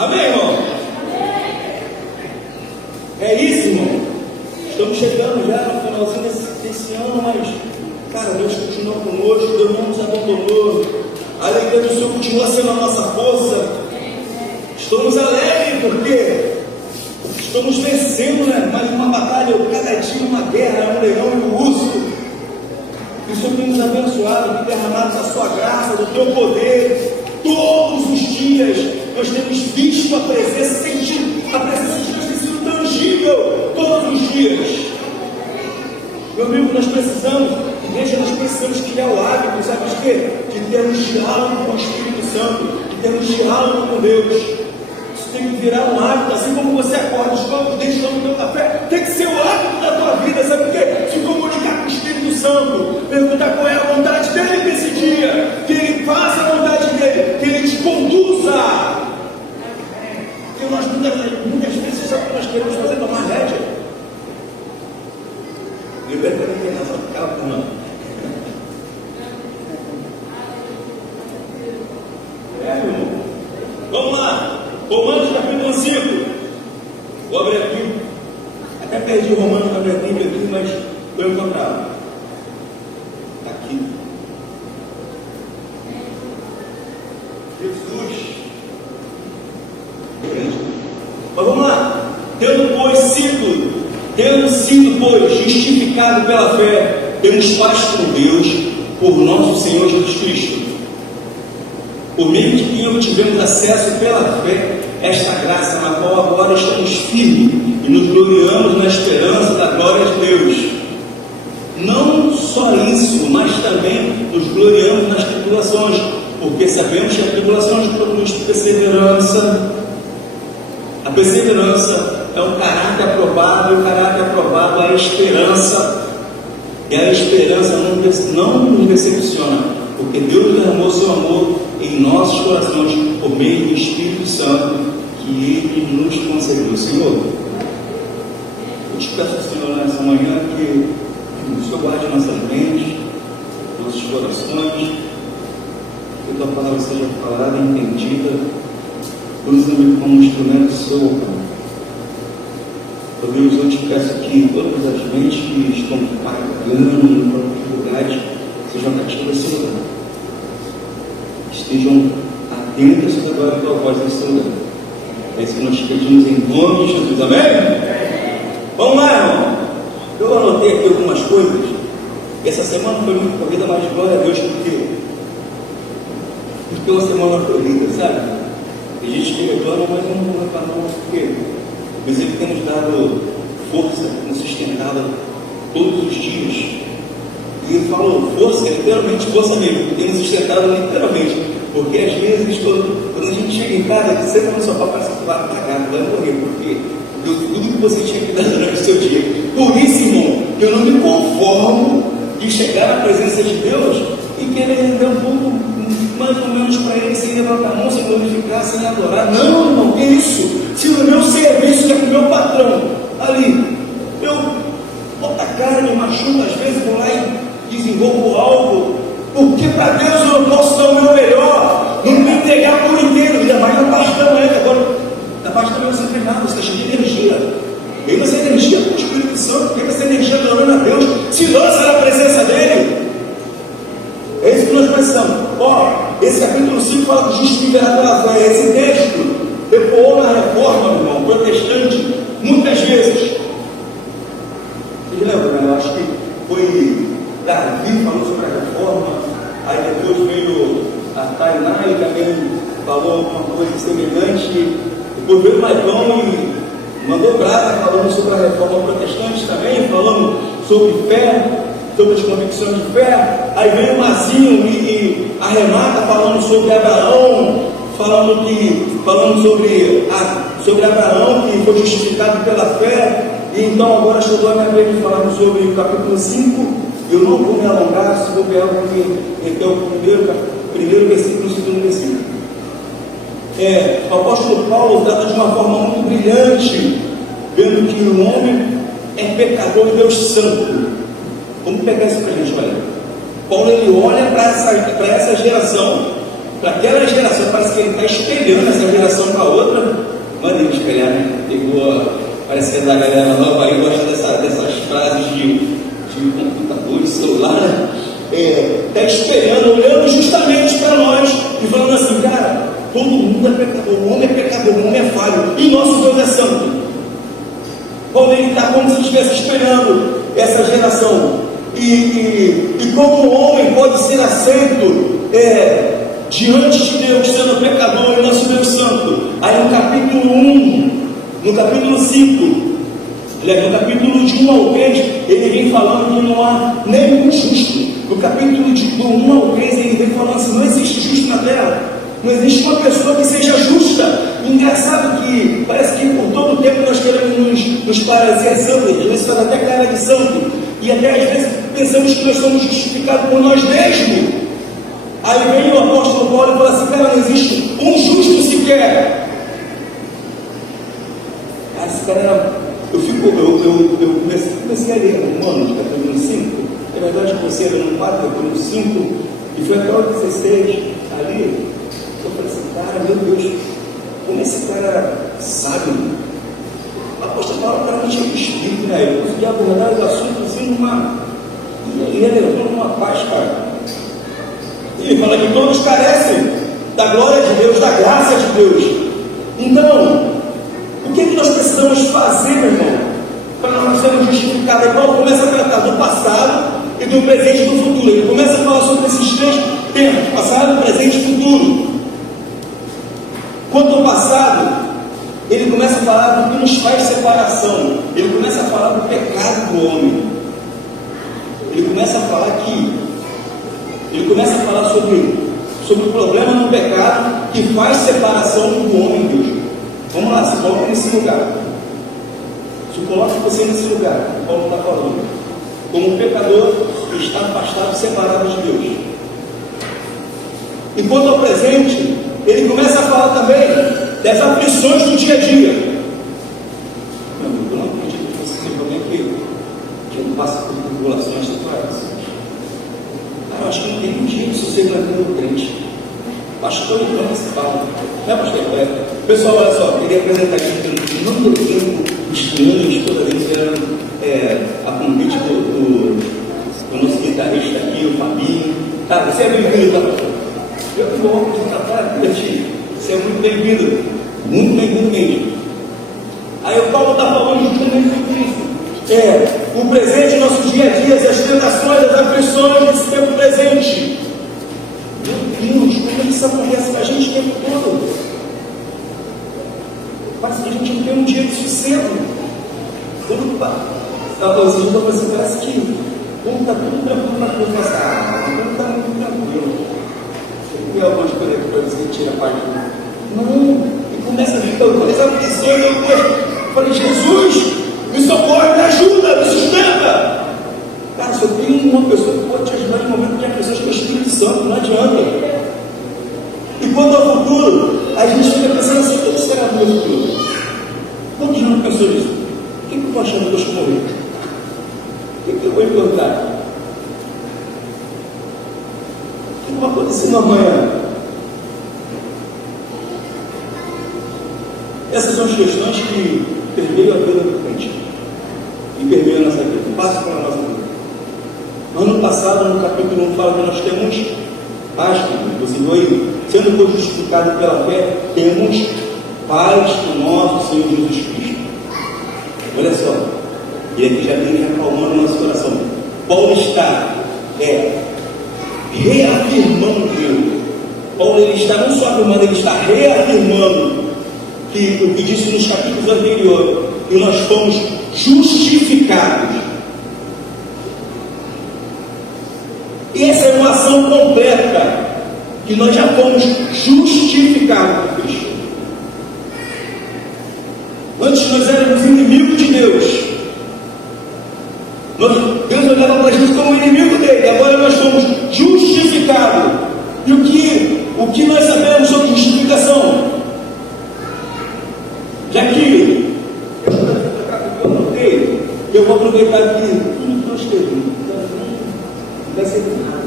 Amém, irmão? É isso, irmão. Estamos chegando já no finalzinho desse ano, mas, cara, Deus continua conosco, Deus não nos abandonou. A alegria do Senhor continua sendo a nossa força. Estamos alegres porque estamos vencendo, né? Mais uma batalha, cada dia uma guerra, um leão e um urso. E o Senhor tem nos abençoado, tem derramado da sua graça, do teu poder. Todos os dias nós temos visto a presença, sentido, a presença de Deus tem sido tangível todos os dias. Meu amigo, nós precisamos, igreja, nós precisamos criar o hábito, sabe de quê? De termos diálogo com o Espírito Santo, de termos diálogo com Deus. Isso tem que virar um hábito, assim como você acorda, escova os dentes, toma o teu café, tem que ser o hábito da tua vida, sabe por quê? Se comunicar com o Espírito Santo, perguntar qual é a vontade dele nesse dia, que ele faça a vontade dele, que ele te conduza. Porque nós muitas vezes sabe o que nós queremos fazer? Tomar rédea. Liberta a internação, cala a mão. Irmão. Vamos lá. Romanos capítulo 5. Vou abrir aqui. Até perdi o Romanos para abrir aqui, mas vou encontrar. Está aqui. Jesus. Mas vamos lá. Tendo sido, pois, justificado pela fé, temos paz com Deus por nosso Senhor Jesus Cristo, por meio de quem obtivemos acesso pela fé esta graça, na qual agora estamos firmes e nos gloriamos na esperança da glória de Deus. Não só isso, mas também nos gloriamos nas tribulações, porque sabemos que a tribulação produz perseverança. A perseverança é um caráter aprovado, e o caráter aprovado é a esperança. E a esperança não nos decepciona, porque Deus derramou seu amor em nossos corações por meio do Espírito Santo que Ele nos concedeu. Senhor, eu te peço, Senhor, nessa manhã que o Senhor guarde nossas mentes, nossos corações, que a tua palavra seja falada e entendida, usa-me como instrumento seu, Pai. Ó Deus, eu te peço que todas as mentes que estão pagando em próprios lugares sejam cativas, Senhor. Estejam atentas agora à tua voz nesse lugar. É isso que nós pedimos em nome de Jesus. Amém? Vamos lá, irmão. Eu anotei aqui algumas coisas. Essa semana foi muito corrida, mas glória a Deus, porque uma semana corrida, sabe? Tem gente que reclama, mas eu não vou reclamar, porque mas Ele tem nos dado força, nos sustentado todos os dias. E Ele falou força, literalmente força mesmo, tem nos sustentado literalmente, porque às vezes quando a gente chega em casa, você senta no sofá, parece que vai apagar, vai morrer, porque deu tudo que você tinha que dar durante o seu dia. Por isso, irmão, eu não me conformo de chegar na presença de Deus e querer render um pouco mais ou menos para Ele, sem levantar a mão, sem glorificar, sem adorar. Não, irmão, que isso? Se no meu serviço, que é com o meu patrão, ali, eu boto a cara, me machuco, às vezes vou lá e desenvolvo algo, porque para Deus eu não posso dar o meu melhor, não me entregar por inteiro, ainda mais na parte da manhã, que agora, na parte da manhã você não tem nada, você está cheio de energia. Vem essa energia com o Espírito Santo, vem essa energia adorando a Deus, se lança na presença dEle. É isso que nós precisamos. Ó, esse capítulo 5 fala que justificará pela fé. Esse texto ecoou na reforma, meu irmão, protestante, muitas vezes. Vocês lembram, né? Eu acho que foi Davi falou sobre a reforma, aí depois veio a Tainá e também falou alguma coisa semelhante, depois veio o Maicon e mandou brasa falando sobre a reforma protestante também, falando sobre fé, sobre as convicções de fé. Aí veio o Mazinho e a Renata falando sobre Abraão, falando sobre Abraão, que foi justificado pela fé. E então agora chegou a minha vez de falar sobre o capítulo 5. Eu não vou me alongar, se vou pegar o primeiro versículo e o segundo versículo. O apóstolo Paulo trata de uma forma muito brilhante, vendo que o homem é pecador e Deus santo. Vamos pegar isso para a gente, olha. Paulo ele olha para essa geração, para aquela geração, parece que ele está espelhando essa geração com a outra, maneiro espelhar, né? Pegou, parece que é da galera nova aí, gosta dessas frases de computador, de celular, né? Está espelhando, olhando justamente para nós e falando assim, cara, todo mundo é pecador, o homem é pecador, o homem é falho, e nosso Deus é santo. Quando ele está como se estivesse espelhando essa geração, e como o homem pode ser aceito diante de Deus, sendo pecador e nosso Deus santo. Aí no capítulo 1, no capítulo 5, no capítulo de 1 ao 3, ele vem falando que não há nenhum justo. No capítulo do 1 ao 3, ele vem falando assim, não existe justo na terra, não existe uma pessoa que seja justa. Engraçado que parece que por todo o tempo nós queremos nos parecer santos, às vezes faz até cara de santo, e até às vezes pensamos que nós somos justificados por nós mesmos. Aí vem o apóstolo Paulo e fala assim, cara, não existe um justo sequer. Esse cara, eu comecei a ler Romanos, capítulo 5, na verdade comecei a ler no 4, capítulo 5, e foi até o 16, ali, eu falei assim, cara, meu Deus, como esse cara sabe, o apóstolo Paulo estava cheio de espírito, né? Eu consegui abordar os assuntos assim, e ele levou numa paz, cara. Ele fala que todos carecem da glória de Deus, da graça de Deus. Então, o que nós precisamos fazer, meu irmão, para nós sermos justificados? Aí Paulo começa a tratar do passado e do presente e do futuro. Ele começa a falar sobre esses três temas: passado, presente e futuro. Quanto ao passado, ele começa a falar do que nos faz separação. Ele começa a falar do pecado do homem. Ele começa a falar sobre o problema no pecado que faz separação do homem e Deus. Vamos lá, se coloca nesse lugar. Se coloca você nesse lugar, o Paulo está falando. Como um pecador que está afastado, separado de Deus. E quanto ao presente, ele começa a falar também das aflições do dia a dia. Eu não acredito que você seja alguém que não passa por tribulações temporárias. Eu acho que não tem um dia de sossego na vida do crente. Pastor, então, se fala. Não é, pastor? Pessoal, olha só, queria apresentar aqui, não deu tempo, os meninos, toda vez eram a convite do nosso guitarrista aqui, o Fabinho. Tá, você é bem-vindo, tá, pastor? Eu que vou tratar aqui. Você é muito bem-vindo mesmo. Aí o Paulo está falando justamente sobre isso. O presente, nosso dia a dia, as tentações, as aflições desse tempo presente. Meu Deus, como isso acontece com a gente o tempo todo? Parece que a gente não tem um dia de sossego. Quando vocês estão assim, parece que quando está tudo tranquilo na coisa, quando está muito tranquilo. Tem algumas coisas que tira a parte. Não, e começa a vir as aflições. Eu falei, Jesus, me socorre, me ajuda, me sustenta. Cara, só tem uma pessoa que pode te ajudar em momento de aflições, que é o Espírito Santo, não adianta. E quanto ao futuro, a gente fica pensando assim, o que será do meu futuro? Quantos não pensou nisso? O que eu vou achar depois que eu morrer? O que eu vou encontrar? O que vai acontecer amanhã? Essas são as questões que permeiam a vida do crente e permeiam a nossa vida, passam pela nossa vida. Ano passado, no capítulo 1, fala que nós temos paz, você foi sendo justificado pela fé, temos paz com nosso Senhor Jesus Cristo. Olha só, e aqui já vem acalmando o nosso coração. Paulo está reafirmando. Paulo ele está não só afirmando, ele está reafirmando que o que disse nos capítulos anteriores, que nós fomos justificados. E essa é uma ação completa, que nós já fomos justificados por Cristo. Antes nós éramos inimigos de Deus. Deus olhava para a gente como inimigo dele, agora nós fomos justificados. E o que nós sabemos sobre justificação? Já que eu notei, eu vou aproveitar aqui tudo que nós temos. Vai ser nada.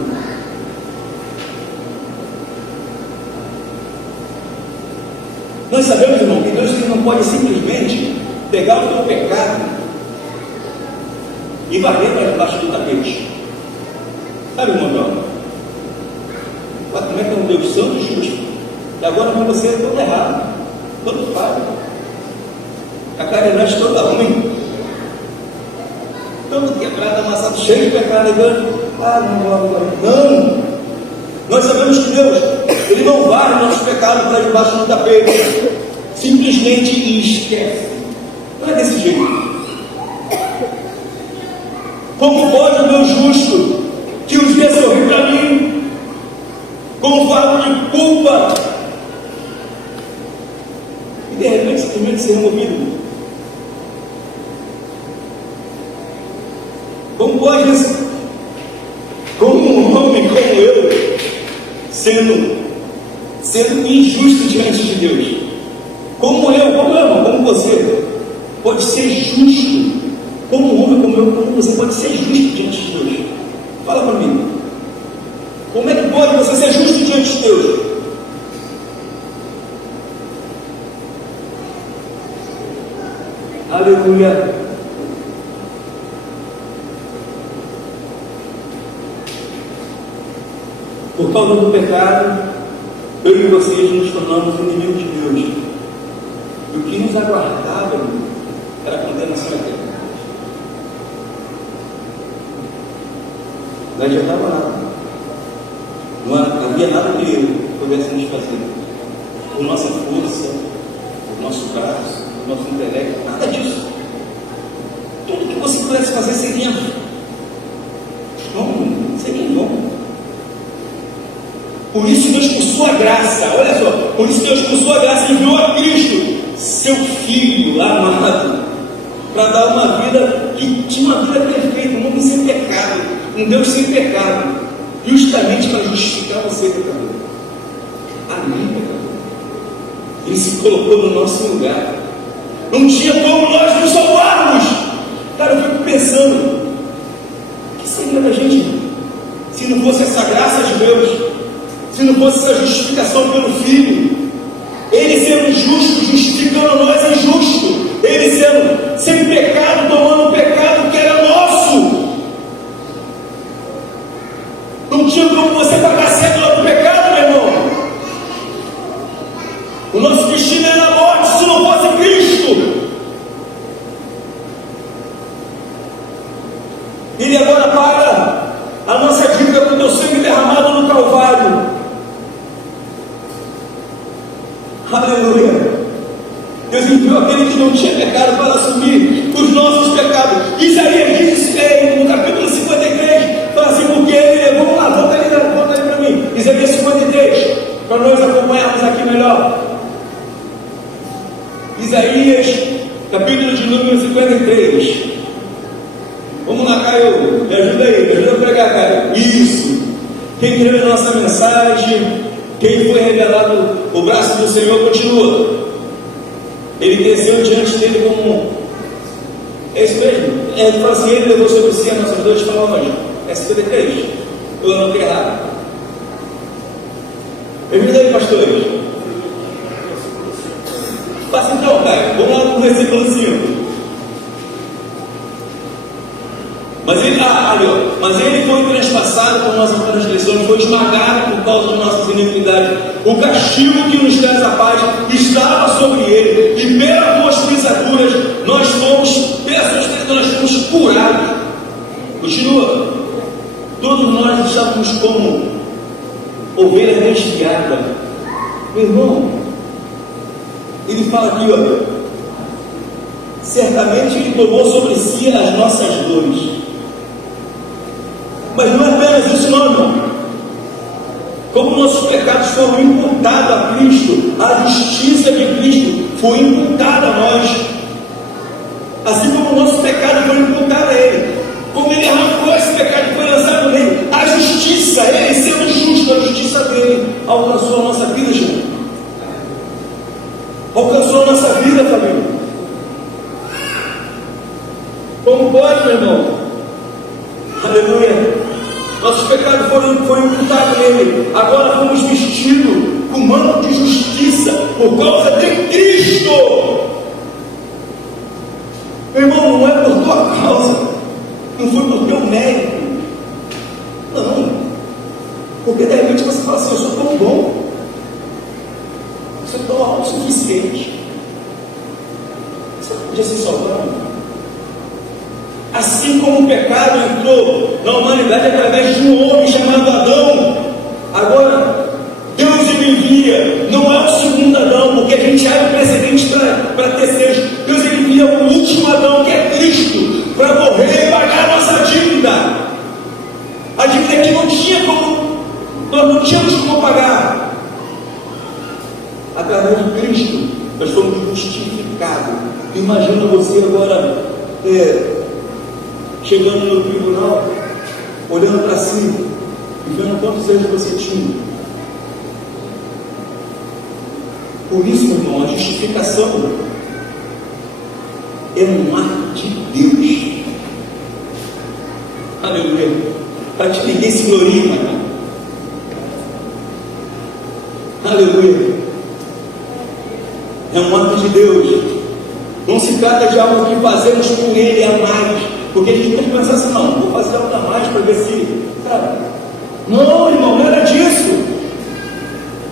Nós sabemos, irmão, que Deus ele não pode simplesmente pegar o teu pecado e varrer para debaixo do tapete. Sabe, irmão? Como é que é um Deus santo e justo? E agora para você é todo errado, todo falho. A caridade toda ruim, todo quebrado, amassado, cheio de pecado. Não! Nós sabemos que Deus, Ele não varre nossos pecados para debaixo do tapete, simplesmente esquece. Não é desse jeito. Como pode o Deus justo que um dia sorriu para mim com um fardo de culpa e de repente simplesmente ser removido? Como pode isso? Como um homem como eu, sendo injusto diante de Deus, como você, pode ser justo? Como um homem como eu, como você pode ser justo diante de Deus? Fala para mim. Como é que pode você ser justo diante de Deus? Aleluia. Por causa do pecado, eu e vocês nos tornamos inimigos de Deus. E o que nos aguardava era a condenação eterna. Não adiantava nada. Não havia nada que pudéssemos fazer por nossa força, por nosso braço, por nosso intelecto, nada disso. Tudo que você pudesse fazer seria em vão. Por isso Deus, por sua graça, olha só, por isso Deus, por sua graça, enviou a Cristo, seu Filho amado, para dar uma vida que tinha uma vida perfeita, um homem sem pecado, um Deus sem pecado, justamente para justificar você, pecador. Amém, pecador. Ele se colocou no nosso lugar. Não tinha como nós nos salvarmos. Cara, eu fico pensando, o que seria da gente se não fosse essa graça de Deus? Se não fosse essa justificação pelo Filho? Ele sendo justo, justificando nós injusto. Ele sendo sem pecado, tomando o pecado que era nosso. Não tinha como você pagar a cédula do pecado, meu irmão. O nosso destino era a morte se não fosse Cristo. Ele agora paga a nossa dívida com o teu sangue derramado no Calvário. Aleluia. Deus enviou aquele que não tinha pecado para assumir os nossos pecados. Isaías diz no capítulo 53, fala assim, porque ele levou, volta ali para mim, Isaías 53, para nós acompanharmos aqui melhor. Isaías, capítulo de número 53. Vamos lá, Caio, me ajuda a pregar, Caio. Isso. Quem creu em nossa mensagem, quem foi revelado o braço do Senhor, continua. Ele desceu diante dele como... É isso mesmo? Ele fala assim, ele levou sobre si a nossas dores. Fala onde? É 53. Eu não tenho errado. Me ajuda aí, pastores. Faça então, Caio. Vamos lá no versículo 5. Mas ele foi transpassado por nossas transgressões, foi esmagado por causa das nossas iniquidades. O castigo que nos traz a paz estava sobre ele, e pelas suas pisaduras nós fomos curados. Continua. Todos nós estávamos como ovelhas desviadas. Meu irmão, ele fala aqui, certamente ele tomou sobre si as nossas dores. Mas não é apenas isso, não, irmão. Como nossos pecados foram imputados a Cristo, a justiça de Cristo foi imputada a nós. Assim como o nosso pecado foi imputado a Ele, como Ele arrancou esse pecado e foi lançado nele, a justiça, Ele sendo justo, a justiça dele alcançou a nossa vida, gente. Alcançou a nossa vida, família. Como pode, meu irmão? Aleluia. Nossos pecados foram imputados nele. Agora fomos vestidos com manto de justiça por causa de Cristo. podia se salvar. Assim como o pecado entrou na humanidade através de um homem chamado Adão, agora Deus ele envia, não é o segundo Adão, porque a gente abre precedente para terceiros. Deus ele envia o último Adão, que é Cristo, para morrer e pagar a nossa dívida. A dívida que não tinha como, nós não tínhamos como pagar. Através de Cristo, nós fomos justificados. Imagina você agora chegando no tribunal, olhando para si e vendo quantos erros você tinha. Por isso, meu irmão, a justificação é um ato de Deus. Aleluia. Para que ninguém se glorie, irmão. Aleluia. É um ato de Deus. Não se trata de algo que fazemos por Ele a mais, porque a gente tem que pensar assim, não, vou fazer algo a mais para ver se, sabe? Não, irmão, não era disso.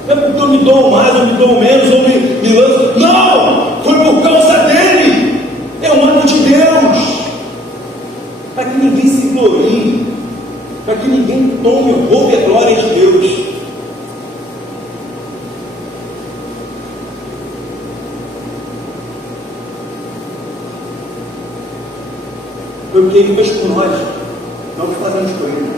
Não é porque eu me dou mais, ou me dou menos, ou me lanço. Não! Foi por causa dele. É um ato de Deus. Para que ninguém se glorie, para que ninguém tome ou roube a glória de Deus. Foi o que Ele fez por nós, não o que fazemos por Ele.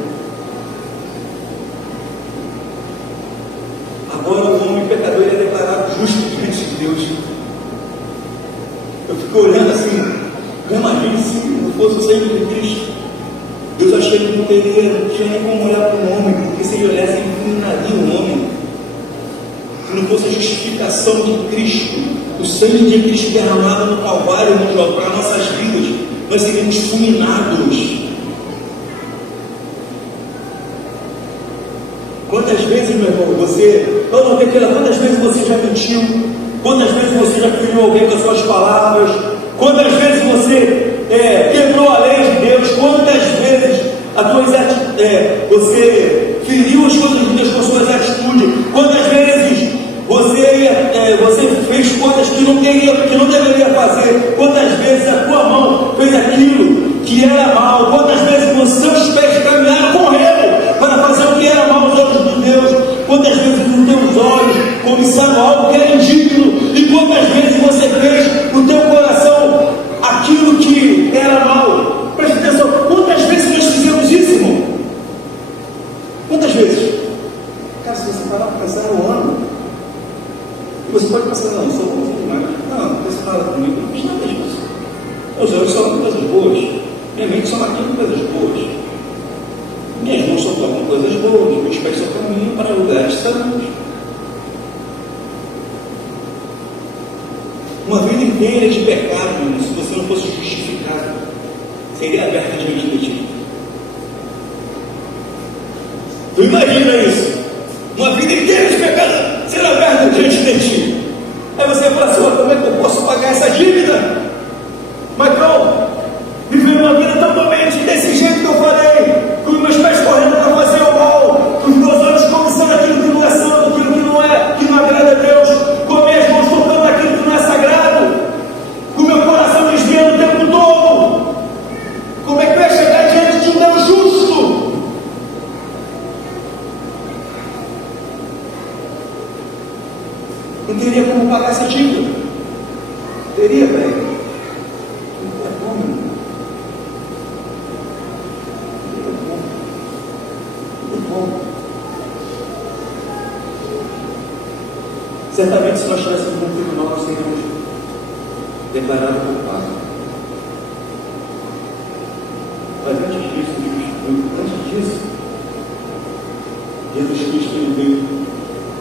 Agora o homem pecador é declarado justo diante de Deus. Eu fico olhando assim, eu imagino se não fosse o sangue de Cristo, Deus achei que não tinha nem como olhar para o homem, porque se ele olhasse, ele fulminaria o homem. Se não fosse a justificação de Cristo, o sangue de Cristo derramado no Calvário, para nossas vidas, nós seríamos fulminados. Quantas vezes, meu irmão, quantas vezes você já mentiu? Quantas vezes você já feriu alguém com as suas palavras? Quantas vezes você quebrou a lei de Deus? Quantas vezes você feriu as coisas de Deus com as suas atitudes? Quantas vezes você fez coisas que não deveria fazer? Quantas vezes a tua mão fez aquilo que era mal? Quantas vezes os seus pés caminharam, correram para fazer o que era mal aos olhos de Deus? Quantas vezes os teus olhos cobiçaram algo que era indigno? E quantas vezes você fez no teu coração aquilo que era mal? Preste atenção, quantas vezes nós fizemos isso, irmão? Quantas vezes? Cara, se você parar para pensar, eu amo. Você pode pensar, não, sou bom demais. Não, você fala comigo, não fiz nada disso. Meus olhos só com coisas boas. Minha mente só marcando coisas boas. Minhas mãos só tocam coisas boas. Meus pés só caminham para lugares santos. Uma vida inteira de pecado, se você não fosse justificado, seria aberta diante de ti. Tu imagina isso? Uma vida inteira de pecado ser aberta diante de ti. Aí você fala assim, como é que eu posso pagar essa dívida? Macron, viver uma vida totalmente desse jeito que eu falei, com os meus pés correndo para fazer o mal, com os meus olhos cobiçando aquilo que não é santo, aquilo que não agrada a Deus, com as minhas mãos tocando aquilo que não é sagrado, com o meu coração desviando o tempo todo. Como é que vai chegar diante de um Deus justo? Não teria como pagar essa dívida. Teria, velho. Não é como. Não como. Certamente, se nós estivéssemos no tribunal, nós seríamos declarados culpados. Mas antes disso, Jesus Cristo ele veio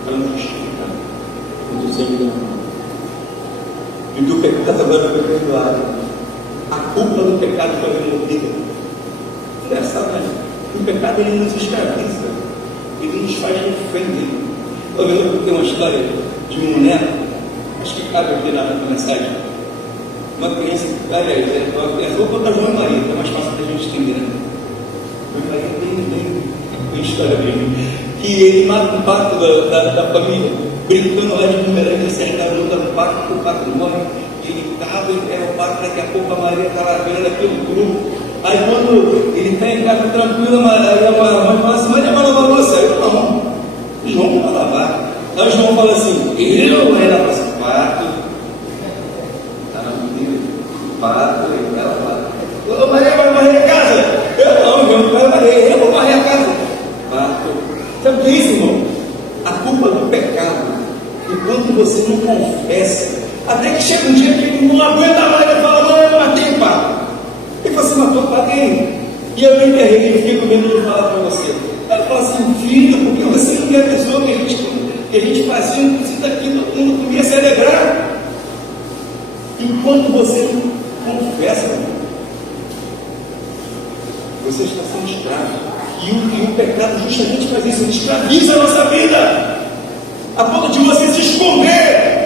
para nos justificar. Do sangue derramado. E que o pecado agora foi perdoado. A culpa do pecado foi removida. Engraçado, né? O pecado ele nos escraviza, ele nos faz refém dele. Eu lembro que tem uma história de um neto, acho que cabe aqui na mensagem. Uma criança, aliás, vou contar João e Maria, que é mais fácil da gente entender, né? João e Maria tem história mesmo. Que ele mata um pato da família. brincando lá de bumerangue, acertaram no barco, o barco morre, ele estava, ele pega o barco, daqui a pouco a Maria está lá vendo aquele grupo. Aí quando ele está em casa tranquilo, a mãe fala assim: Maria vai lavar você? Eu não, João vai lavar. Aí o João fala assim: eu? Aí ela fala assim: pato, pato, ela fala: ô Maria, vai varrer a casa? Eu não, João, vai varrer, eu vou varrer a casa. Pato. Sabe o que é isso, irmão? A culpa do pecado. Enquanto você não confessa, até que chega um dia que ele não aguenta mais, ele fala: não, eu matei o pato. Ele fala assim: matou o pato quem? E eu enterrei, eu fiquei com medo de falar para você. Ela fala assim: filho, porque você não me avisou que a gente fazia um cozido aqui, todo mundo comia se alegrar. Enquanto você não confessa, você está sendo escravo. E o pecado justamente faz isso, ele escraviza a nossa vida, a ponto de você se esconder.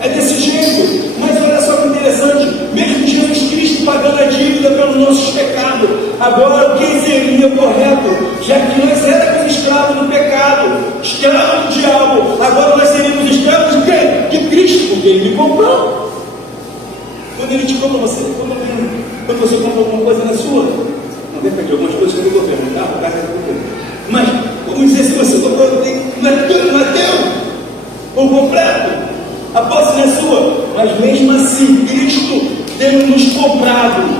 É desse jeito. Mas olha só que interessante, mesmo Jesus Cristo pagando a dívida pelos nossos pecados, agora o que seria correto? Já que nós éramos escravos do pecado, escravos do diabo, agora nós seríamos escravos de quem? De Cristo, porque Ele me comprou. Quando Ele te compra, você compra mesmo. Quando você compra alguma coisa na sua, não depende de algumas coisas que eu comprei, um carro, casa, mas vamos dizer, se você comprou, não é teu, ou completo, a posse não é sua, mas mesmo assim, Cristo tendo nos comprado,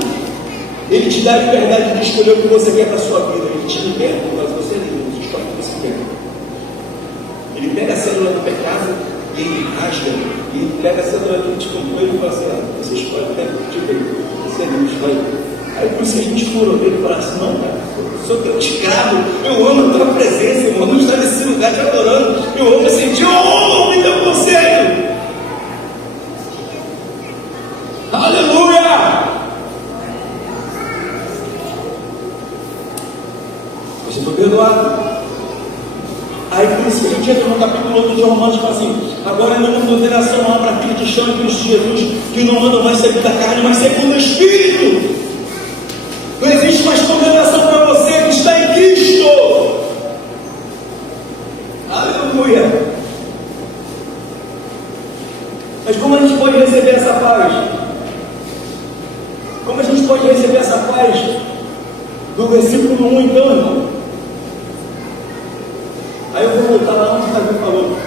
Ele te dá a liberdade de escolher o que você quer para a sua vida. Ele te liberta, mas você não escolhe o que você quer. Ele pega a célula do pecado e ele rasga, e ele pega a célula que ele te comprou e ele fala assim: você escolhe o tempo que te veio, você não escolhe. Aí por isso a gente furou dele e fala assim: não, cara, eu sou teu escravo, eu amo a tua presença, irmão, não estar nesse lugar te adorando, eu amo sentir, eu amo ouvir teu conselho. Aleluia! Você foi perdoado. Aí por isso que a gente entra no capítulo 8 de Romanos e fala assim: agora não há condenação para aquele que chama Cristo Jesus, que não anda mais segundo a carne, mas segundo o Espírito. Não existe mais condenação para você que está em Cristo. Aleluia! Mas como a gente pode receber essa paz? Como a gente pode receber essa paz? Do versículo 1 então, irmão. Aí eu vou voltar lá onde Davi falou.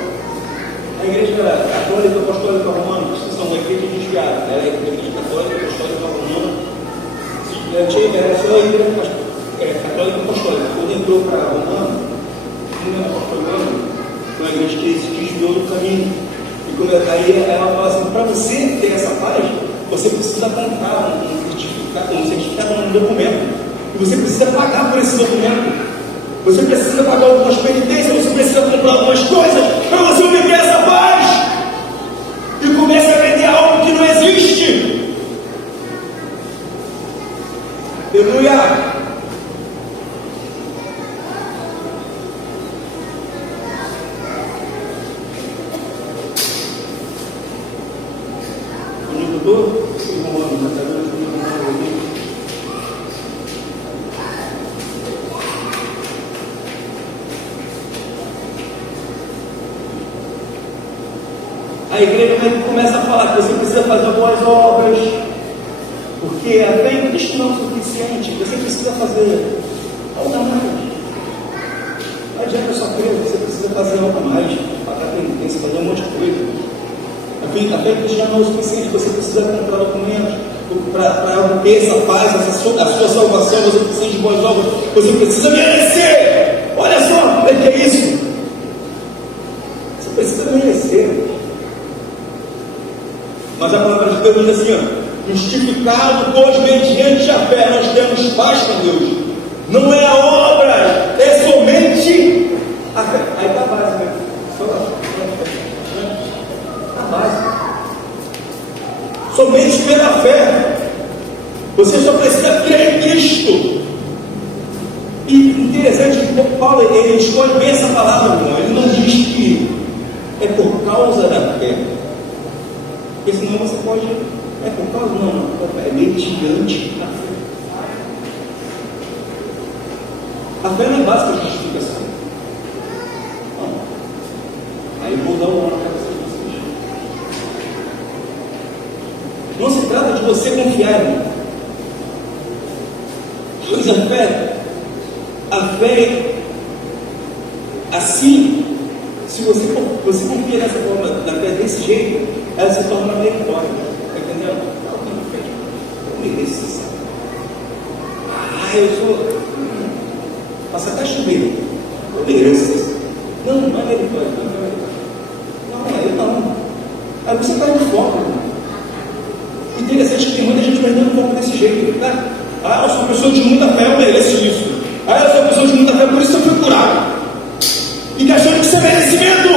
A igreja católica, apostólica romana, que são uma igreja desviada, ela é a igreja católica, apostólica romana. Era só a igreja católica apostólica. Quando entrou para a romana, não era apostólica, foi uma igreja que se desviou do caminho. E aí ela fala assim: para você ter essa paz, você precisa comprar um certificado, um documento. E você precisa pagar por esse documento. Você precisa pagar algumas penitências, você precisa comprar algumas coisas para você obter essa paz. E começa a vender algo que não existe. Aleluia! Onde eu estou? A igreja começa a falar que você precisa fazer boas obras, porque a fé em Cristo não é o suficiente, você precisa fazer algo a mais. Não adianta só crer, você precisa fazer algo a mais, pagar penitência, fazer um monte de coisa. A fé em Cristo não é o suficiente, você precisa comprar documentos para obter essa paz, a sua salvação, você precisa de boas obras, você precisa merecer. Olha só, o que é isso? Você precisa merecer. Mas a palavra de Deus diz assim: ó, justificado, pois mediante a fé nós temos paz com Deus. Não é a obra, é somente a fé. Aí está a base, né? A base. Somente pela fé. Você só precisa crer em Cristo. E interessante que Paulo ele escolhe bem essa palavra, irmão. Ele não diz que é por causa da fé. Porque senão você pode. É por causa, não, é mediante a fé. A fé não é básica de justificação. Não. de você confiar, irmão. Pois a fé, assim, se você confia nessa forma, na fé desse jeito, ela se torna meritória. Está entendendo? Eu mereço, sabe? Eu sou. Passa até chover. Eu mereço. Não é meritória. Não. Aí você está indo foco. Interessante que tem muita gente perdendo foco desse jeito, tá? Eu sou uma pessoa de muita fé, eu mereço isso. Eu sou uma pessoa de muita fé, por isso eu fui curado. E tá achando que isso é merecimento.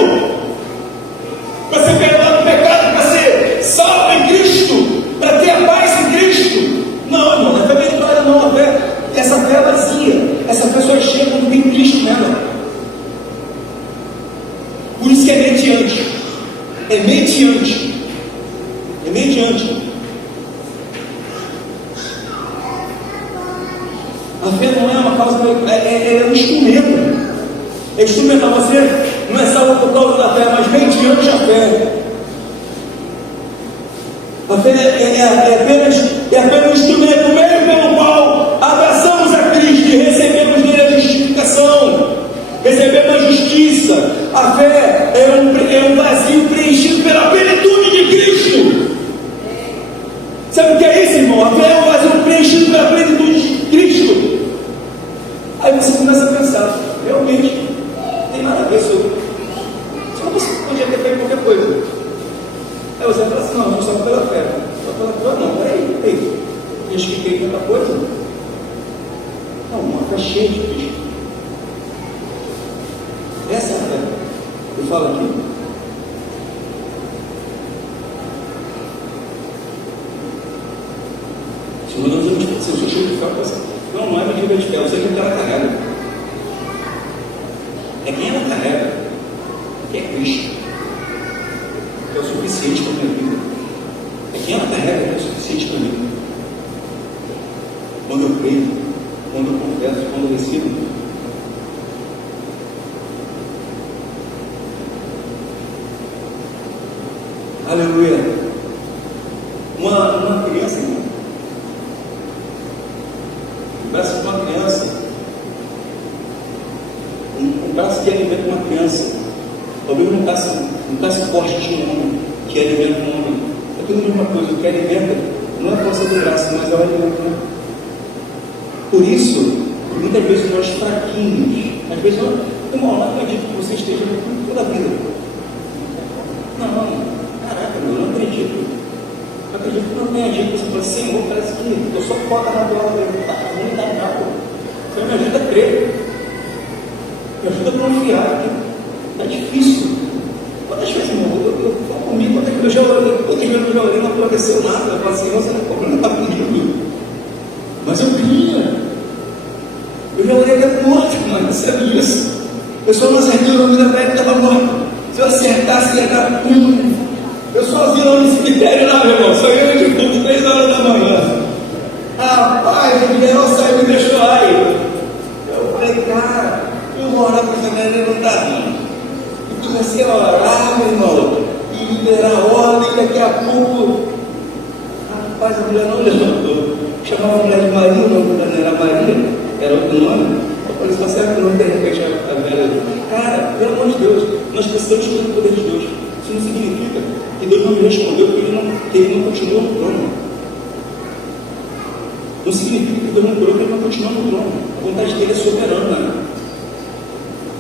Para ser perdoado do pecado, para ser salvo em Cristo, para ter a paz em Cristo. Não, irmão, não é fé meritória, não. Essa fé é vazia. Essa fé só chega quando tem Cristo nela. Por isso que é mediante. É mediante. A fé não é uma causa, é um instrumento. É instrumento para você, não é salvo por causa da fé, mas mediante a fé. A fé é apenas um instrumento, o meio pelo qual abraçamos a Cristo e recebemos dele a justificação, recebemos a justiça. A fé é um vazio preenchido pela plenitude de Cristo. Sabe o que é isso, irmão? A fé é um vazio preenchido pela plenitude de Cristo. Aí você começa a pensar, realmente, não tem nada a ver sobre. Você podia ter feito qualquer coisa. Aí você fala assim, não só pela fé. Só pela fé, não, peraí. Eu expliquei tanta coisa. Não, uma fé cheia de Cristo. Essa é a fé. Eu falo aqui. Se eu sou cheio de fé, eu penso, não é medida de fé, eu sei que ela carrega. É quem ela carrega, que é Cristo, que é o suficiente para a minha vida. É quem ela carrega, que é o suficiente para mim. Quando eu creio, quando eu confesso, quando eu recebo. Aleluia. Uma criança, irmão. Um braço de uma criança. Um braço que alimenta uma criança. Talvez um braço forte de um homem que alimenta um homem. É tudo a mesma coisa. O que alimenta não é a força do braço, mas é o alimento. Né? Por isso, muitas vezes nós fraquinhos. Às vezes, irmão, não acredito que você esteja toda a vida. Não. Caraca, eu não acredito. Eu acredito que não tenha dia que você fala, Senhor, parece que eu só foco na bola dele. Tá ruim, tá nada. Você me ajuda a crer. Me ajuda a confiar. Tá difícil. Quantas vezes, irmão, eu falo comigo, quantas vezes eu já orei, não aconteceu nada. Eu falo, Senhor, você não está comigo. Mas eu cria. Eu já orei até morto, mano. Sabe disso? Eu só não acertei o nome da velha que estava morta. Se eu acertasse, ia dar eu sozinho lá no cemitério, lá, meu irmão. Só eu de culto, 3 horas da manhã. Rapaz, o general saiu e me deixou aí. Eu falei, cara, eu vou orar para essa galera não dá, não. E comecei a orar, meu irmão, e liberar a ordem, daqui a pouco. Rapaz, a mulher não levantou. Chamava a mulher de Maria, o nome da mulher era Maria, era outro nome. Eu falei, só serve que o nome de repente a velha. Cara, pelo amor de Deus, nós precisamos do poder de Deus. Isso não significa que Deus não me respondeu, que ele não continuou no trono. Não significa que Deus não curou, que ele não continuou no trono. A vontade dele é soberana.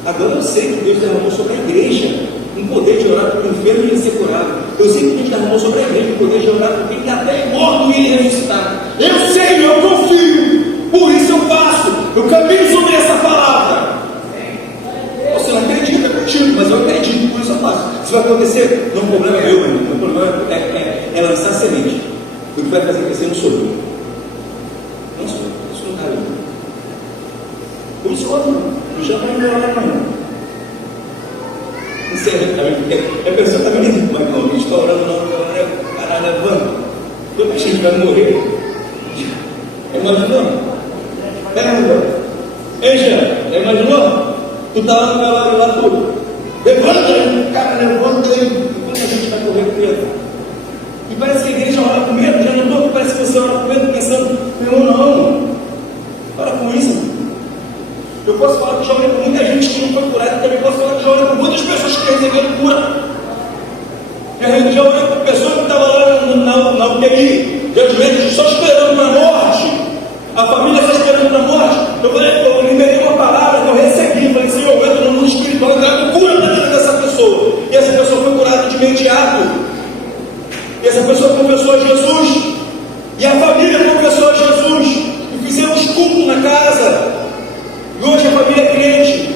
Agora eu sei que Deus derramou sobre a igreja um poder de orar para o enfermo e ele ser curado. Eu sei que Deus derramou sobre a igreja um poder de orar para quem está até morto e ele ressuscitar. Eu sei, eu confio. Por isso eu faço. Eu caminho sobre essa palavra. Você não acredita contigo, mas eu acredito, por isso eu faço. Se vai acontecer, não é um problema meu, meu irmão. O problema é lançar semente. O que vai fazer crescer não sou eu. Não sou eu. Isso não está eu. Por isso eu já vou melhorar amanhã. Sinceramente, a pessoa está me dizendo, mas não, a gente está orando, não, caralho, levanta. Quando a gente vai morrer, imaginou? Ei, Jean, imaginou? Tu tá lá no meu lado, lá tudo. Levanta, cara, levanta aí. Quando a gente vai correr com medo? E parece que a igreja ora com medo, já não estou você ora por ele pensando, não, para com isso. Eu posso falar que já orei por muita gente que não foi curada, também posso falar que já orei por muitas pessoas que receberam cura. Já orei por pessoas que estavam lá na UTI, Deus médicos só esperando para a morte, a família só esperando para a morte. Eu liberei uma palavra que eu recebi, falei, Senhor, eu entro no mundo espiritual e trago cura na vida dessa pessoa. E essa pessoa foi curada de imediato. E essa pessoa confessou a Jesus, e a família confessou a Jesus, e fizemos culto na casa. E hoje a família é crente.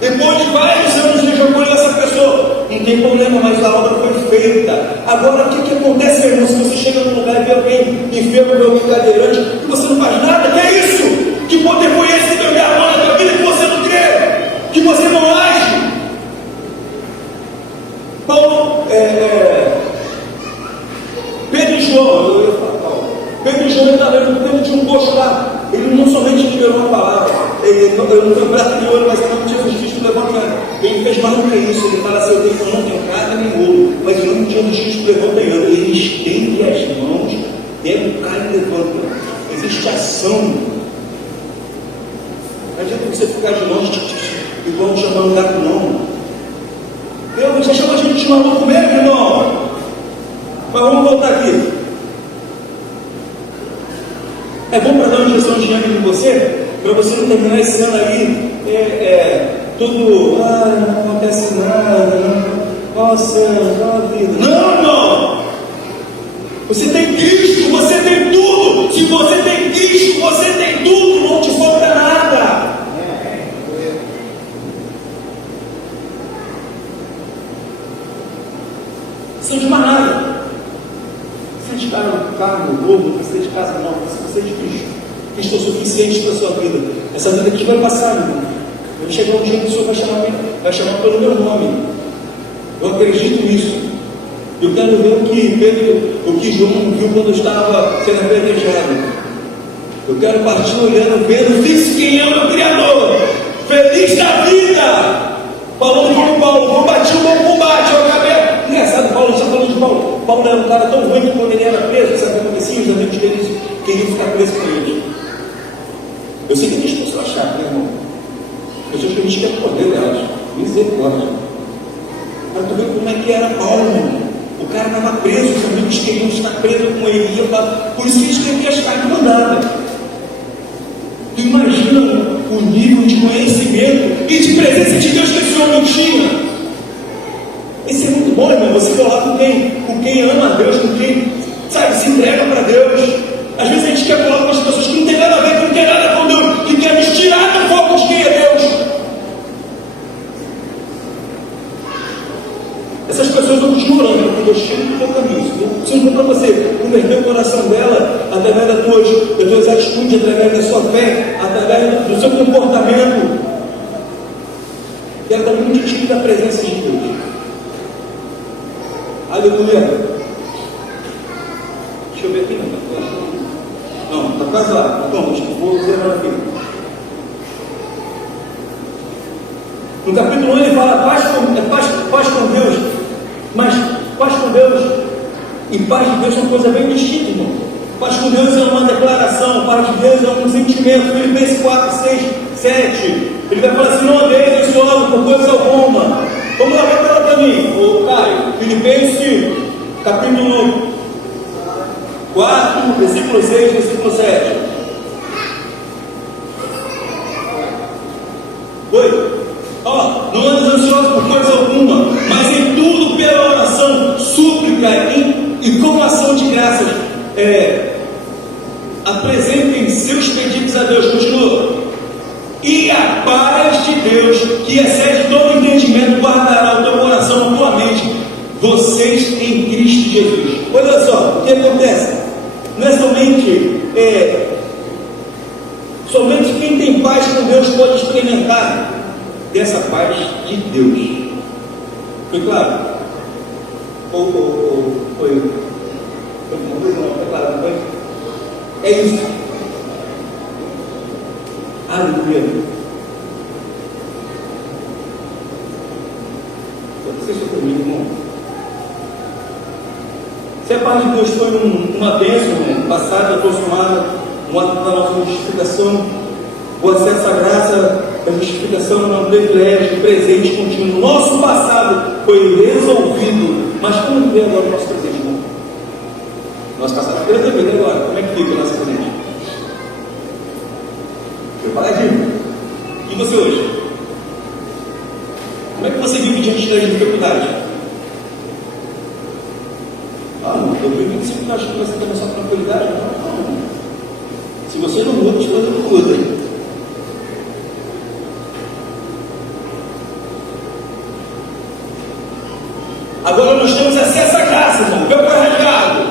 Depois de vários anos de jogou essa pessoa, não tem problema, mas a obra foi feita. Agora o que acontece, meu irmão? Se você chega num lugar e vê alguém enfermo, vê alguém cadeirante, e você não faz nada, que é isso? Que poder foi esse que deu a mão na tua vida que você não crê, que você não age? Paulo, Pedro e João, eu ia falar Paulo. Pedro e João Pedro tinha um posto lá. Ele não somente liberou uma palavra, eu não tenho prata nem ouro, mas em nome de Jesus Cristo levanta. Ele fez mais do que isso. Ele fala assim: eu não tenho prata nem ouro, mas em nome de Jesus Cristo levanta. Ele estende as mãos, pega o cara e levanta. Existe ação. Não adianta você ficar de longe, igual chamando gato, não. Deus já chama a gente de maluco mesmo, irmão. Mas vamos voltar aqui. É bom para dar uma injeção de ânimo em você, para você não terminar esse ano aí, tudo, não acontece nada, nossa, a vida. Não! Você tem Cristo, você tem tudo. Se você tem Cristo, você tem tudo, não te falta nada. Sem de mais nada. Você de carro novo, você de casa nova, você de Cristo. Cristo é o suficiente para a sua vida. Essa vida aqui vai passar, meu irmão. Vai chegar um dia que o Senhor vai chamar pelo meu nome. Eu acredito nisso. Eu quero ver o que João viu quando estava sendo apedrejado. Eu quero partir olhando, vendo, visto quem é o meu Criador. Feliz da vida. Falando como Paulo, combati o bom combate, eu acabei. Engraçado, Paulo está falando de Paulo. Paulo era um cara tão ruim que quando ele era preso, sabe o que acontecia? Os amigos dele queriam ficar presos com ele. Eu sei que tem pessoas chatas, né, irmão? Pessoas que a gente quer poder delas. Misericórdia. Mas tu vê como é que era Paulo, irmão. O cara estava preso, os amigos queriam estar presos com ele. Por isso que ele escrevia as cartas mandadas. Tu imagina o nível de conhecimento e de presença de Deus que esse homem tinha. Isso é muito bom, irmão. Você falar com quem ama a Deus, com quem, sabe, se entrega para Deus. Às vezes a gente quer falar com as pessoas que não tem nada a ver, que não tem nada com Deus, que quer nos tirar do foco de quem é Deus. Essas pessoas vão te orando, porque Deus chega no teu caminho. Se não for para você converter o coração dela através das tuas atitudes, através da sua fé, através do seu comportamento, e ela está muito tímida da presença de Deus. Aleluia. Deixa eu ver aqui, não, está quase lá. Então, vou zerar aqui. No capítulo 1 ele fala paz com Deus, mas paz com Deus e paz de Deus são coisa bem distinta, irmão. Paz com Deus é uma declaração, paz de Deus é um sentimento. Filipenses 4, 6, 7. Ele vai falar assim: não odeio esse homem por coisa alguma. Vamos lá, vai falar para mim, ô Caio. Filipenses, capítulo 4, versículo 6, versículo 7. Oi? Não andes ansiosos por coisa alguma, mas em tudo pela oração, súplica e com ação de graças, apresentem seus pedidos a Deus. Continua. E a paz de Deus, que excede todo entendimento, guardará o teu coração, a tua mente, vocês em Cristo Jesus. Olha só, o que acontece? Não é somente quem tem paz com Deus pode experimentar dessa paz de Deus. Foi claro? Foi uma coisa não, foi claro, não foi? É isso. Aleluia. Você está comigo, irmão? Se a parte de Deus foi uma bênção, no passado, aproximada, um ato da nossa justificação, o acesso à graça, a justificação é um privilégio, presente, contínuo. Nosso passado foi resolvido, mas como vê agora o nosso presente, irmão? Nosso passado foi resolvido agora, como é que fica o nosso presente? Eu falei disso. E você hoje? Como é que você vive diante das dificuldades? Eu vivo sempre achando que você tem essa tranquilidade. Não. Se você não muda, as coisas não mudam. Agora nós temos acesso à graça, irmão. Meu pai rasgado.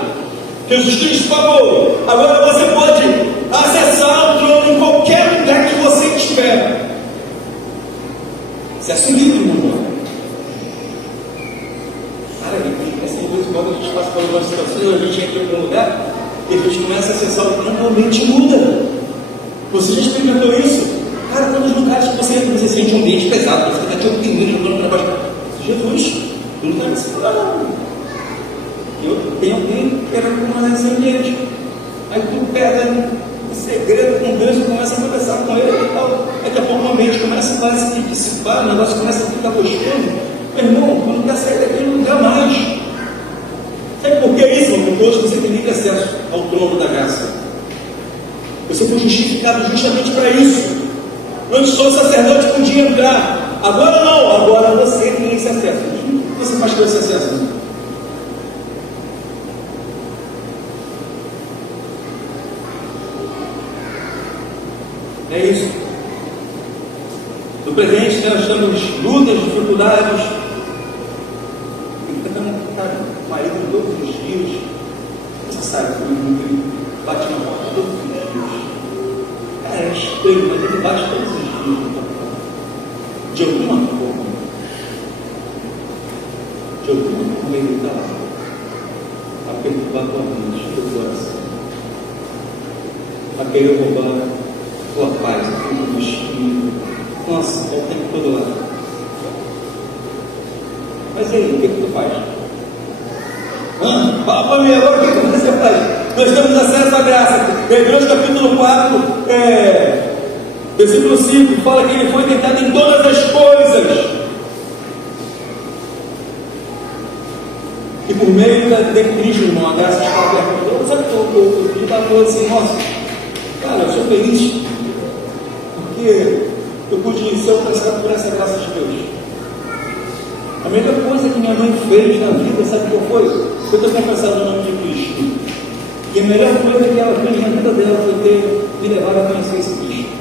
Jesus Cristo pagou. Agora você pode acessar o trono em qualquer lugar que você estiver. Você é assumido, meu irmão. Cara, essa coisa, quando a gente passa por uma situação, a gente entra em algum lugar, e a gente começa a acessar o trono, realmente muda. Você já experimentou isso? Cara, quando os lugares que você entra, você sente um ambiente pesado, você está te oprimindo, jogando para baixo. Jesus, tu não está me segurando. Eu tenho alguém querendo comandar esse ambiente. Aí tu pega um segredo com Deus e começa a conversar com ele e tal. Daqui a pouco a mente começa a se dissipar, o negócio começa a ficar gostoso. Meu irmão, tu não quer sair daquele lugar mais. Sabe por que isso? Porque hoje você tem livre acesso ao trono da graça. Você foi justificado justamente para isso. Antes só o sacerdote podia entrar. Agora não, agora você tem esse acesso. O que você faz com esse acesso? É isso. No presente nós temos lutas, dificuldades. E tentamos ficar com o marido todos os dias. Você sabe que ele bate na porta todos os dias. Cara, é estranho, mas ele bate todos os dias. De alguma forma. De alguma forma ele está lá. A perturbar a tua mente, o teu coração. A querer roubar tua paz, a tua destino. Nossa, é o tempo todo lá. Mas aí, o que tu faz? Fala para mim agora, o que você faz? Nós temos acesso à graça. Hebreus capítulo 4, versículo 5, fala que ele foi tentado em todas as coisas. E por meio de Cristo, irmão, a graça está aberta. Sabe que eu estava falando assim, nossa, cara, eu sou feliz, porque eu pude ser alcançado por essa graça de Deus. A melhor coisa que minha mãe fez na vida, sabe qual foi? Eu estou confessando o nome de Cristo. E a melhor coisa que ela fez na vida dela foi ter me levado a conhecer esse Cristo.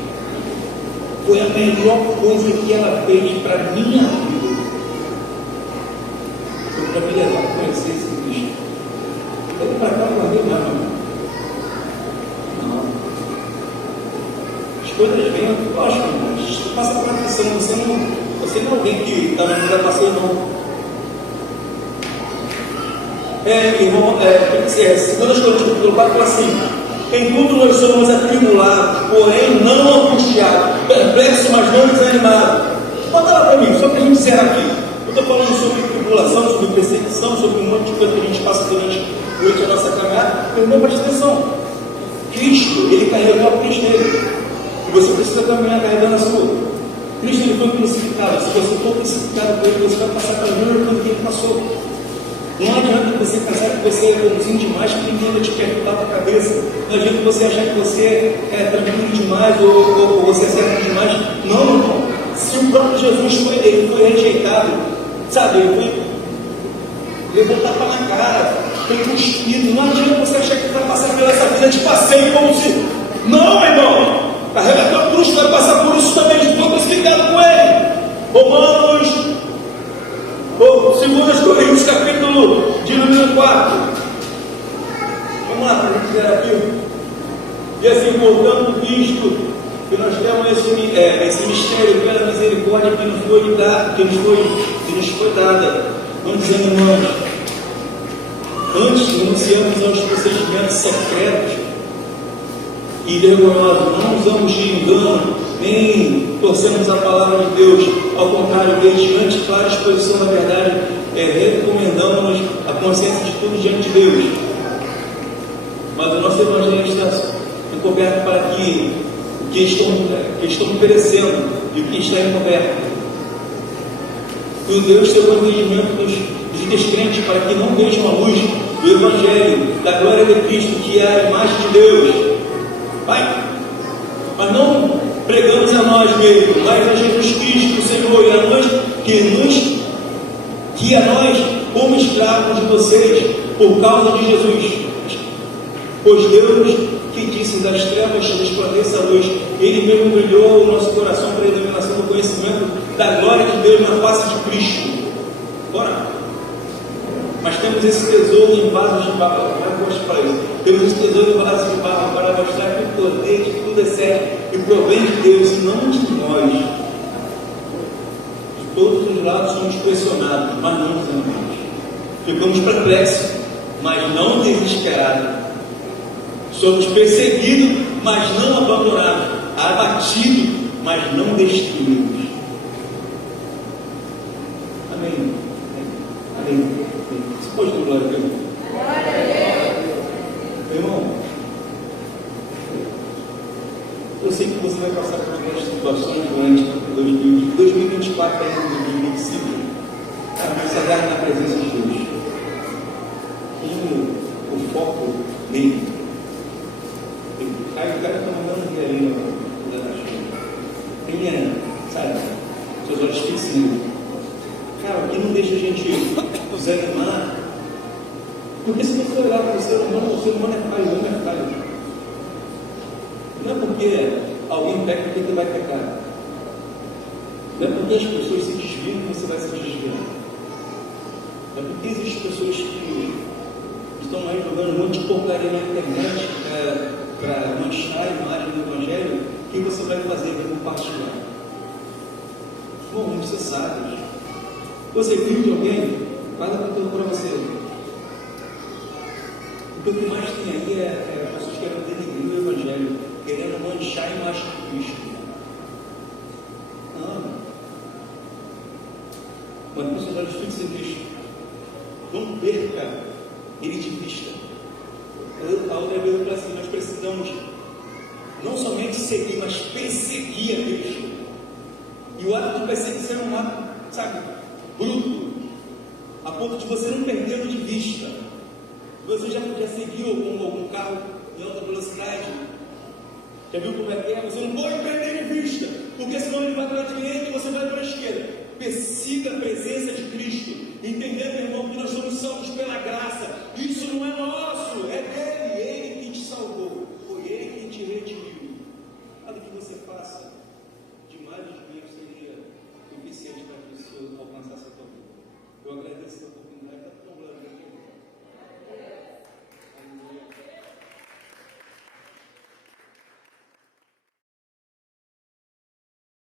Foi a melhor coisa que ela fez para a minha vida. Foi para me levar a conhecer esse Cristo. Ele para cá não veio nada. Não. As coisas vêm, lógico, mas você passa por uma questão, você não é alguém que está na vida passeio, não. Irmão, 2 Coríntios capítulo 4 fala assim: em tudo nós somos atribulados, porém não angustiados, perplexos, mas não desanimados. Manda lá para mim, só para a gente encerrar aqui. Eu estou falando sobre tribulação, sobre perseguição, sobre um monte de coisa que a gente passa durante a nossa caminhada. Meu irmão, presta atenção. Cristo, ele carregou a cruz dele. E você precisa caminhar carregando a sua. Cristo, ele foi crucificado. Se você for crucificado por ele, você vai passar pela mesma coisa que ele passou. Não adianta você pensar que você é bonzinho demais, que ninguém vai te perguntar para a cabeça. Não adianta você achar que você é tranquilo demais ou você é certo demais. Não, meu irmão. Se o próprio Jesus foi rejeitado, sabe, ele levou tapa na cara, foi cuspido. Não adianta você achar que vai passar pela essa vida de passeio como se. Não, meu irmão. Carrega a tua cruz, vai passar por isso também. Foi crucificado com ele. Romanos. 2 Coríntios capítulo de número 4. Vamos lá, para a gente ver aqui. E assim, voltando visto que nós temos esse mistério pela misericórdia que nos foi dada. Não desanimamos. Antes renunciamos aos procedimentos secretos e vergonhosos. Não usamos de engano, nem torcemos a palavra de Deus. Ao contrário, mediante clara exposição da verdade, recomendamos a consciência de tudo diante de Deus. Mas o nosso Evangelho está encoberto para que o que estão perecendo e o que está encoberto. E o Deus tem o entendimento dos descrentes para que não vejam a luz do Evangelho, da glória de Cristo, que é a imagem de Deus. Pai, mas não pregamos a nós mesmos, mas a Jesus Cristo, o Senhor, e a nós que a nós, como escravos de vocês, por causa de Jesus. Pois Deus, que disse das trevas resplandeça a luz, Ele mesmo brilhou o nosso coração para a iluminação do conhecimento da glória de Deus na face de Cristo. Bora! Mas temos esse tesouro em vasos de barro. Já gosto para isso. Temos esse tesouro em vasos de barro para mostrar que o poder de tudo é certo e provém de Deus e não de nós. De todos os lados somos pressionados, mas não desanimamos. Ficamos perplexos, mas não desesperados. Somos perseguidos, mas não abandonados. Abatidos, mas não destruídos. Amém. Amém. Você pode dar glória a Deus? Meu irmão, eu sei que você vai passar por algumas situações durante 2024 e 2025. Cara, mas se agarre na presença de Deus. O foco dele. Aí o cara está mandando ver ali tenha, sabe, seus olhos fixos. Cara, o que não deixa a gente desanimar? Porque se você olhar para o ser humano é falho, o homem é falho. Não é porque alguém peca que ele vai pecar. Não é porque as pessoas se desviam que você vai se desviar. É porque existem pessoas que estão aí jogando um monte de porcaria na internet para manchar a imagem do Evangelho. O que você vai fazer para compartilhar? Bom, você sabe. Você viu de alguém? Fala conteúdo para você. O que mais tem aí é pessoas querendo denegrir o Evangelho, querendo manchar a imagem de Cristo. Não. Quando a pessoa olha fixo em Cristo, não perca ele de vista. A outra vez eu falei assim: nós precisamos não somente seguir, mas perseguir a Cristo. E o ato de perseguição é um ato, sabe, bruto, a ponto de você não perdê-lo de vista. Você já seguiu algum carro em alta velocidade? Já viu como é que é? Você não pode perder de vista, porque senão ele vai para a direita e você vai para a esquerda. Persiga a presença de Cristo, entendendo, irmão, que nós somos salvos pela graça. Isso não é nosso, é dele.